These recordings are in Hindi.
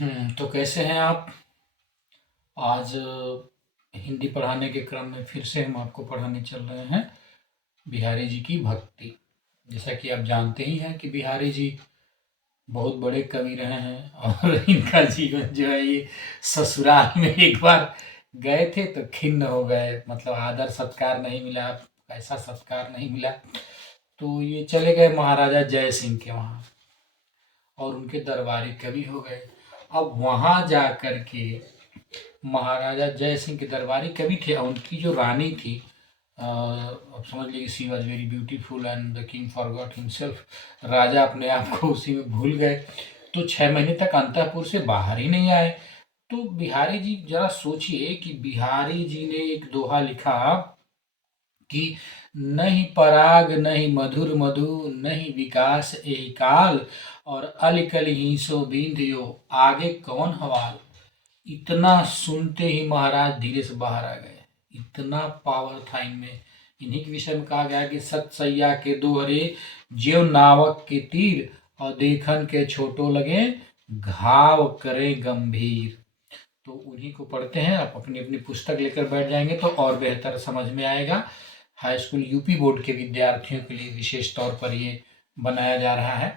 तो कैसे हैं आप? आज हिंदी पढ़ाने के क्रम में फिर से हम आपको पढ़ाने चल रहे हैं बिहारी जी की भक्ति। जैसा कि आप जानते ही हैं कि बिहारी जी बहुत बड़े कवि रहे हैं और इनका जीवन जो है ये ससुराल में एक बार गए थे तो खिन्न हो गए, मतलब आदर सत्कार नहीं मिला, ऐसा सत्कार नहीं मिला। तो ये चले गए महाराजा जय सिंह के वहाँ और उनके दरबारी कवि हो गए। अब वहाँ जा कर के महाराजा जय सिंह के दरबारी कवि थे और उनकी जो रानी थी, अब समझ लीजिए she was very beautiful and the king forgot himself. राजा अपने आप को उसी में भूल गए। तो 6 महीने तक अंतःपुर से बाहर ही नहीं आए। तो बिहारी जी जरा सोचिए कि बिहारी जी ने एक दोहा लिखा कि नहीं पराग नहीं मधुर मधु नहीं विकास एहि काल और अलिकल ही सो बींधियो आगे कौन हवाल। इतना सुनते ही महाराज धीरे से बाहर आ गए। इतना पावर था इनमें। इन्हीं के विषय में कहा गया कि सत सैया के दोहरे ज्यो नावक के तीर और देखन के छोटो लगे घाव करे गंभीर। तो उन्हीं को पढ़ते हैं। आप अपनी अपनी पुस्तक लेकर बैठ जाएंगे तो और बेहतर समझ में आएगा। हाई स्कूल यूपी बोर्ड के विद्यार्थियों के लिए विशेष तौर पर ये बनाया जा रहा है।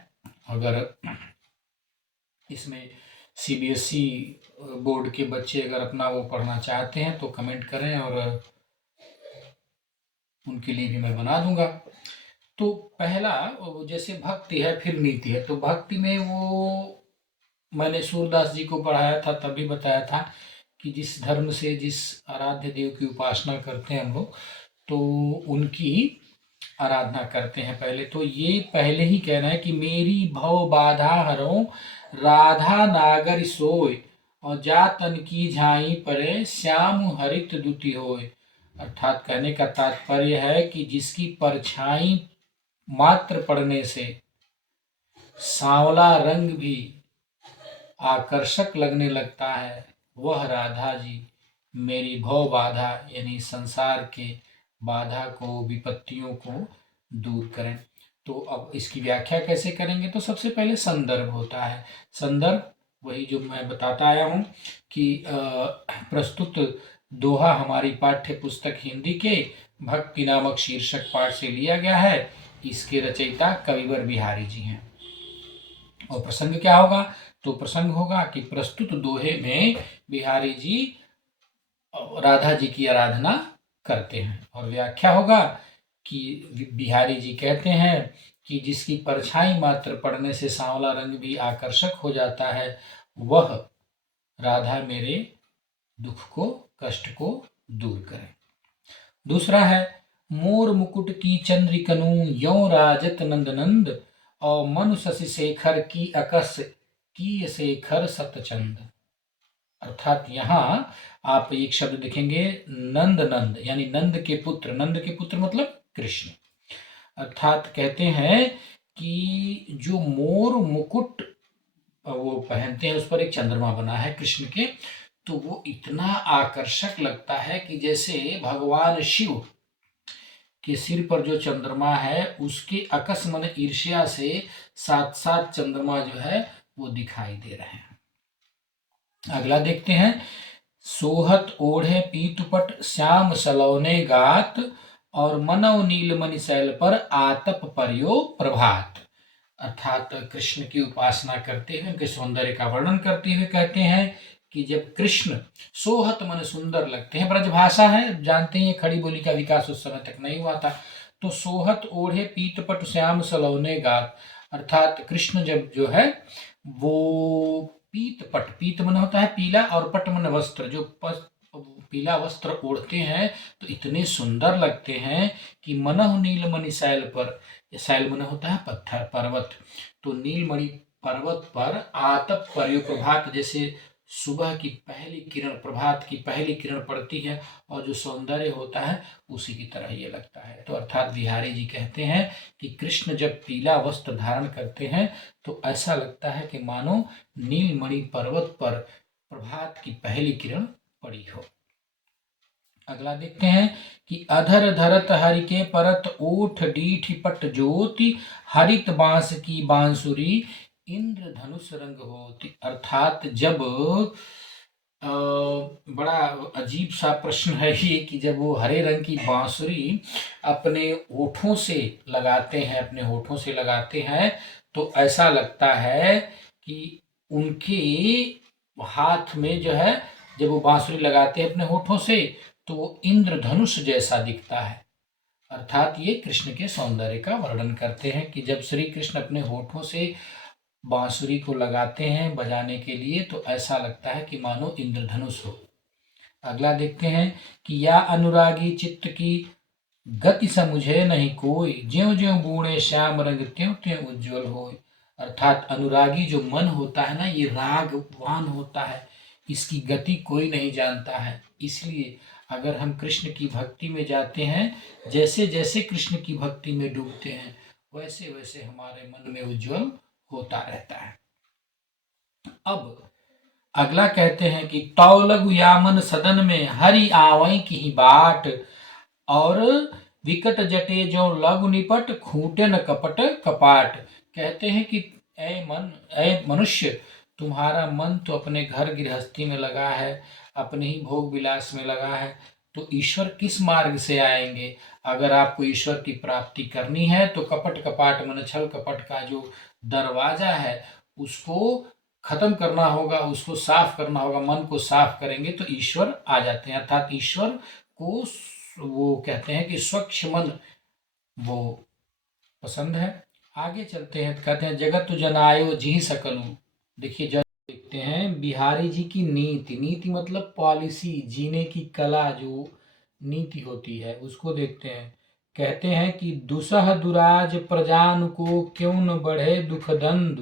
अगर इसमें सीबीएसई बोर्ड के बच्चे अगर अपना वो पढ़ना चाहते हैं तो कमेंट करें और उनके लिए भी मैं बना दूंगा। तो पहला जैसे भक्ति है फिर नीति है। तो भक्ति में वो मैंने सूरदास जी को पढ़ाया था, तभी बताया था कि जिस धर्म से जिस आराध्य देव की उपासना करते हैं हम लोग, तो उनकी आराधना करते हैं। पहले तो ये पहले ही कहना है कि मेरी भव बाधा हरो राधा नागर सोय और जा तन की झाई परे श्याम हरित दुति होय। अर्थात कहने का तात्पर्य है कि जिसकी परछाई मात्र पड़ने से सांवला रंग भी आकर्षक लगने लगता है, वह राधा जी मेरी भव बाधा यानी संसार के बाधा को, विपत्तियों को दूर करें। तो अब इसकी व्याख्या कैसे करेंगे? तो सबसे पहले संदर्भ होता है। संदर्भ वही जो मैं बताता आया हूँ कि प्रस्तुत दोहा हमारी पाठ्य पुस्तक हिंदी के भक्ति नामक शीर्षक पाठ से लिया गया है। इसके रचयिता कविवर बिहारी जी हैं। और प्रसंग क्या होगा? तो प्रसंग होगा कि प्रस्तुत दोहे में बिहारी जी राधा जी की आराधना करते हैं। और व्याख्या होगा कि बिहारी जी कहते हैं कि जिसकी परछाई मात्र पड़ने से सांवला रंग भी आकर्षक हो जाता है, वह राधा मेरे दुख को, कष्ट को दूर करे। दूसरा है मोर मुकुट की चंद्रिकनु यो राजत नंद नंद और मनु शशि शेखर की अकस की शेखर सतचंद। अर्थात यहाँ आप एक शब्द देखेंगे नंद नंद, यानी नंद के पुत्र। नंद के पुत्र मतलब कृष्ण। अर्थात कहते हैं कि जो मोर मुकुट वो पहनते हैं उस पर एक चंद्रमा बना है कृष्ण के, तो वो इतना आकर्षक लगता है कि जैसे भगवान शिव के सिर पर जो चंद्रमा है उसके अकस मन ईर्ष्या से साथ साथ चंद्रमा जो है वो दिखाई दे रहे हैं। अगला देखते हैं सोहत ओढ़े पीतुपट श्याम सलौने गात और मनव नीलमणि शैल पर आतप पर्यो प्रभात। अर्थात कृष्ण की उपासना करते हुए उनके सौंदर्य का वर्णन करते हुए कहते हैं कि जब कृष्ण सोहत मन सुंदर लगते हैं, ब्रजभाषा है, जानते हैं खड़ी बोली का विकास उस समय तक नहीं हुआ था। तो सोहत ओढ़े पीतपट श्याम सलौने गात, अर्थात कृष्ण जब जो है वो पीत पट, पीत मन होता है पीला और पट मन वस्त्र, जो पीला वस्त्र ओढ़ते हैं तो इतने सुंदर लगते हैं कि मनहु नीलमणि शैल पर, शैल मन होता है पत्थर पर्वत, तो नीलमणि पर्वत पर आतप पर्यो प्रभात, जैसे सुबह की पहली किरण, प्रभात की पहली किरण पड़ती है और जो सौंदर्य होता है उसी की तरह ये लगता है। तो अर्थात बिहारी जी कहते हैं कि कृष्ण जब पीला वस्त्र धारण करते हैं तो ऐसा लगता है कि मानो नीलमणि पर्वत पर प्रभात की पहली किरण पड़ी हो। अगला देखते हैं कि अधर धरत हरि के परत ओठ डीठ पट ज्योति हरित बांस की बांसुरी इंद्रधनुष रंग होती, अर्थात जब बड़ा अजीब सा प्रश्न है ये कि जब वो हरे रंग की बांसुरी अपने होठों से लगाते हैं, अपने होठों से लगाते हैं, तो ऐसा लगता है कि उनके हाथ में जो है, जब वो बांसुरी लगाते हैं अपने होठों से, तो वो इंद्रधनुष जैसा दिखता है। अर्थात ये कृष्ण के सौंदर्य का वर्णन करते हैं कि जब श्री कृष्ण अपने होठों से बांसुरी को लगाते हैं बजाने के लिए, तो ऐसा लगता है कि मानो इंद्रधनुष हो। अगला देखते हैं कि या अनुरागी चित्त की गति समुझे नहीं कोई, ज्यों ज्यों बूढ़े श्याम रंग त्यों त्यों उज्ज्वल होय। अर्थात अनुरागी जो मन होता है ना, ये रागवान होता है, इसकी गति कोई नहीं जानता है। इसलिए अगर हम कृष्ण की भक्ति में जाते हैं, जैसे जैसे कृष्ण की भक्ति में डूबते हैं, वैसे वैसे हमारे मन में उज्ज्वल होता रहता है। अब अगला कहते हैं कि तौ लघु यामन सदन में हरि आवई की बाट, और विकट जटे जो लघु निपट खूंटे न कपट कपाट। कहते हैं कि ऐ मनुष्य, तुम्हारा मन तो अपने घर गृहस्थी में लगा है, अपने ही भोग विलास में लगा है, तो ईश्वर किस मार्ग से आएंगे? अगर आपको ईश्वर की प्राप्ति करनी है तो कपट कपाट मन छल कपट का जो दरवाजा है, उसको खत्म करना होगा, उसको साफ करना होगा। मन को साफ करेंगे तो ईश्वर आ जाते हैं। अर्थात ईश्वर को वो कहते हैं कि स्वच्छ मन वो पसंद है। आगे चलते हैं, कहते हैं जगत जनायो जी सकलू। देखिए जब देखते हैं बिहारी जी की नीति, नीति मतलब पॉलिसी, जीने की कला, जो नीति होती है उसको देखते हैं। कहते हैं कि दुसह दुराज प्रजान को क्यों न बढ़े दुखदंड,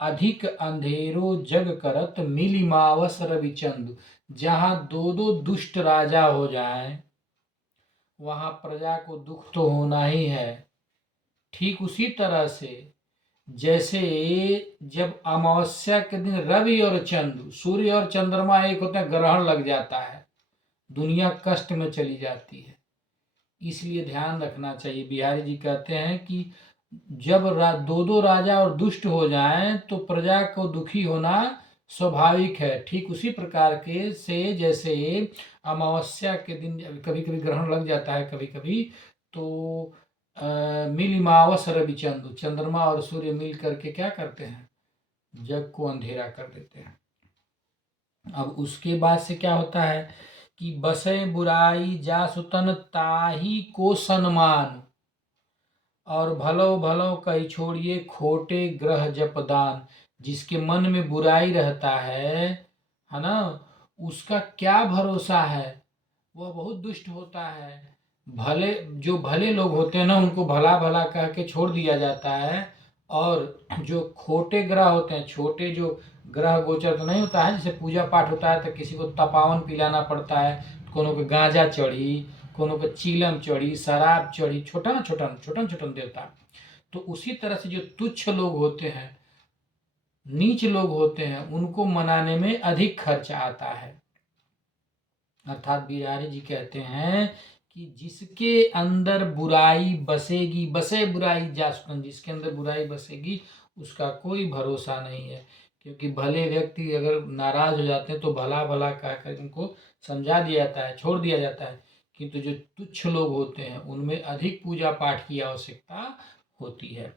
अधिक अंधेरो जग करत मिली मावस रविचंद। जहाँ दो दो दुष्ट राजा हो जाएं, वहां प्रजा को दुख तो होना ही है। ठीक उसी तरह से जैसे जब अमावस्या के दिन रवि और चंद्र, सूर्य और चंद्रमा एक होते हैं, ग्रहण लग जाता है, दुनिया कष्ट में चली जाती है। इसलिए ध्यान रखना चाहिए। बिहारी जी कहते हैं कि जब दो दो राजा और दुष्ट हो जाएं तो प्रजा को दुखी होना स्वाभाविक है। ठीक उसी प्रकार के से जैसे अमावस्या के दिन कभी कभी ग्रहण लग जाता है, कभी कभी तो मिलिमावस रविचंद्र, चंद्रमा और सूर्य मिल करके क्या करते हैं, जग को अंधेरा कर देते हैं। अब उसके बाद से क्या होता है कि बसे बुराई जासुतन ताही को सन्मान, और भलो भलो कही छोड़िए खोटे ग्रह जपदान। जिसके मन में बुराई रहता है ना, उसका क्या भरोसा है, वह बहुत दुष्ट होता है। भले जो भले लोग होते हैं ना, उनको भला भला कह के छोड़ दिया जाता है, और जो खोटे ग्रह होते हैं, छोटे जो ग्रह गोचर तो नहीं होता है, जैसे पूजा पाठ होता है तो किसी को तपावन पिलाना पड़ता है, कोनो को गांजा चढ़ी, कोनो को चीलम चढ़ी, शराब चढ़ी, छोटा छोटन देवता। तो उसी तरह से जो तुच्छ लोग होते हैं, नीच लोग होते हैं, उनको मनाने में अधिक खर्च आता है। अर्थात बिहारी जी कहते हैं कि जिसके अंदर बुराई बसेगी, बसे बुराई जासुतन, जिसके अंदर बुराई बसेगी उसका कोई भरोसा नहीं है। क्योंकि भले व्यक्ति अगर नाराज हो जाते हैं तो भला भला कहकर उनको समझा दिया जाता है, छोड़ दिया जाता है, किंतु जो तुच्छ लोग होते हैं उनमें अधिक पूजा पाठ की आवश्यकता होती है।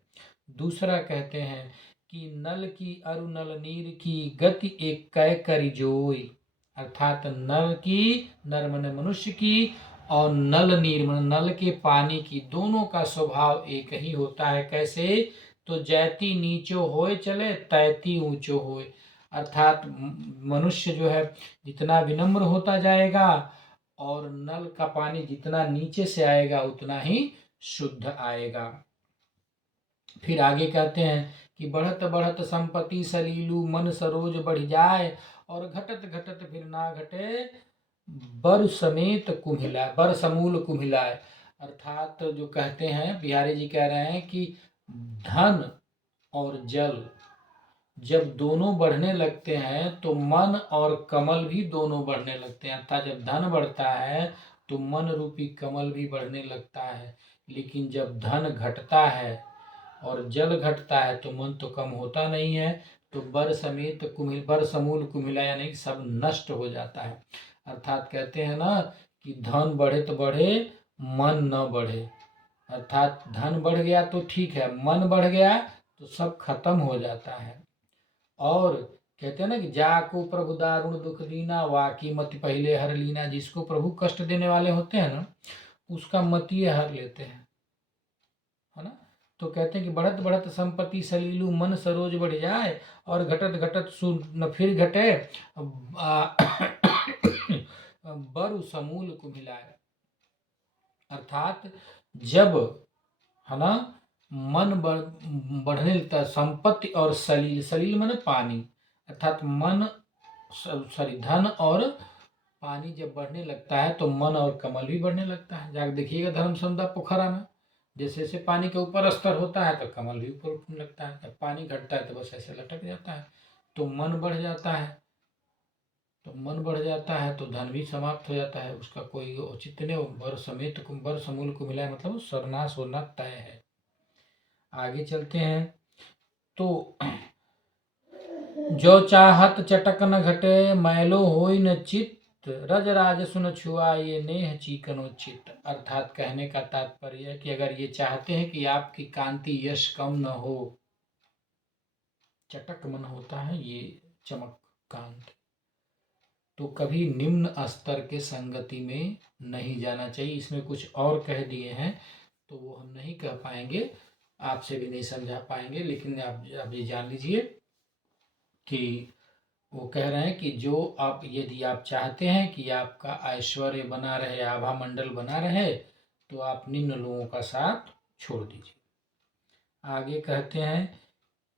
दूसरा कहते हैं कि नल की अरु नल नीर की गति एक कै करि जोई। अर्थात नल की, नर मन मनुष्य की, और नल नीर मन नल के पानी की, दोनों का स्वभाव एक ही होता है। कैसे? तो जैती नीचो होए चले तैती ऊंचो होए। अर्थात मनुष्य जो है जितना विनम्र होता जाएगा, और नल का पानी जितना नीचे से आएगा उतना ही शुद्ध आएगा। फिर आगे कहते हैं कि बढ़त बढ़त संपत्ति सलीलू मन सरोज बढ़ जाए, और घटत घटत फिर ना घटे बर समेत कुम्हिलाए, बर समूल कुम्हिलाए। अर्थात जो कहते हैं बिहारी जी कह रहे हैं कि धन और जल जब दोनों बढ़ने लगते हैं तो मन और कमल भी दोनों बढ़ने लगते हैं। अर्थात जब धन बढ़ता है तो मन रूपी कमल भी बढ़ने लगता है, लेकिन जब धन घटता है और जल घटता है तो मन तो कम होता नहीं है। तो बर समेत कुमिल, बर समूल कुमिला, यानी कि सब नष्ट हो जाता है। अर्थात कहते हैं ना कि धन बढ़े तो बढ़े, मन न बढ़े। अर्थात धन बढ़ गया तो ठीक है, मन बढ़ गया तो सब खत्म हो जाता है। और कहते हैं ना कि जाको प्रभु दारुण दुख दीना, वाकी मति पहले हर लीना। जिसको प्रभु कष्ट देने वाले होते हैं ना, उसका मति हर लेते हैं, है ना। तो कहते हैं कि बढ़त बढ़त संपत्ति सलीलू, मन सरोज बढ़ जाए, और घटत घटत सु न फिर घटे, बरु समूल को मिलाए। अर्थात जब, है ना, मन बढ़ने लगता है, संपत्ति और सलील, सलील माने पानी, अर्थात मन, सॉरी, धन और पानी जब बढ़ने लगता है तो मन और कमल भी बढ़ने लगता है। जाकर देखिएगा धर्मसंध्या पोखरा में, जैसे जैसे पानी के ऊपर स्तर होता है तो कमल भी ऊपर उठने लगता है, जब पानी घटता है तो बस ऐसे लटक जाता है। तो मन बढ़ जाता है, तो मन बढ़ जाता है तो धन भी समाप्त हो जाता है, उसका कोई औचित्य नहीं। बर समेत बर समूल को मिलाए, मतलब सर्वनाश होना तय है। आगे चलते हैं। तो जो चाहत चटक न घटे, मैलो होई न चित्त, रज राज सुन छुआ ये नेह चीकनो चित्त। अर्थात कहने का तात्पर्य है कि अगर ये चाहते हैं कि आपकी कांति यश कम न हो, चटक मन होता है ये चमक, कांति, तो कभी निम्न स्तर के संगति में नहीं जाना चाहिए। इसमें कुछ और कह दिए हैं तो वो हम नहीं कह पाएंगे, आपसे भी नहीं समझा पाएंगे, लेकिन आप ये जान लीजिए कि वो कह रहे हैं कि जो आप, यदि आप चाहते हैं कि आपका ऐश्वर्य बना रहे, आभा मंडल बना रहे, तो आप निम्न लोगों का साथ छोड़ दीजिए। आगे कहते हैं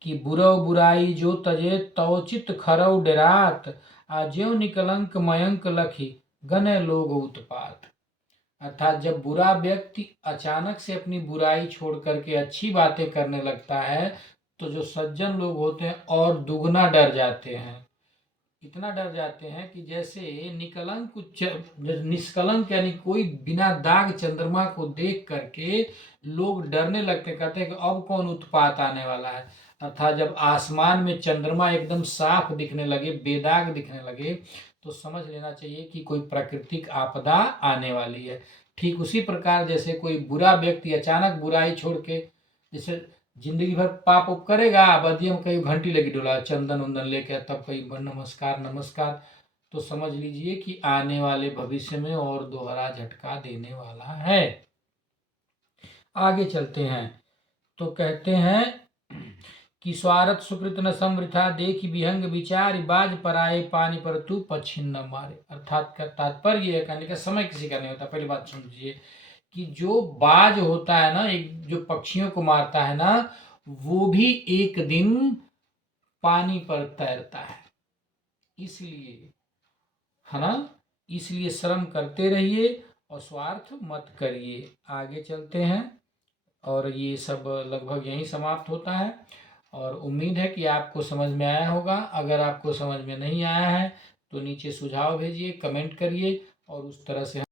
कि बुरौ बुराई जो तजे, तौचित खरौ डरात, आज्यो निकलंक मयंक लखी, गने लोग उत्पात। अर्थात जब बुरा व्यक्ति अचानक से अपनी बुराई छोड़ करके अच्छी बातें करने लगता है, तो जो सज्जन लोग होते हैं और दुगना डर जाते हैं। इतना डर जाते हैं कि जैसे निकलंक, निष्कलंक यानी कोई बिना दाग चंद्रमा को देख करके लोग डरने लगते, कहते हैं कि अब कौन उत्पात आने वाला है। अर्थात जब आसमान में चंद्रमा एकदम साफ दिखने लगे, बेदाग दिखने लगे, तो समझ लेना चाहिए कि कोई प्राकृतिक आपदा आने वाली है। ठीक उसी प्रकार जैसे कोई बुरा व्यक्ति अचानक बुराई छोड़ के, जैसे जिंदगी भर पाप उप करेगा, बदिया में कहीं घंटी लगी डोला, चंदन उंदन लेके तब कहीं नमस्कार नमस्कार, तो समझ लीजिए कि आने वाले भविष्य में और दोहरा झटका देने वाला है। आगे चलते हैं। तो कहते हैं कि स्वार्थ सुकृत न समृथा, देखी विहंग विचार, बाज पर आए पानी पर तू पछिन न मारे। अर्थात का तात्पर्य है, कहने का समय किसी का नहीं होता। पहली बात समझिए कि जो बाज होता है ना, एक जो पक्षियों को मारता है ना, वो भी एक दिन पानी पर तैरता है। इसलिए, है ना, इसलिए श्रम करते रहिए और स्वार्थ मत करिए। आगे चलते हैं, और ये सब लगभग यहीं समाप्त होता है। और उम्मीद है कि आपको समझ में आया होगा। अगर आपको समझ में नहीं आया है तो नीचे सुझाव भेजिए, कमेंट करिए, और उस तरह से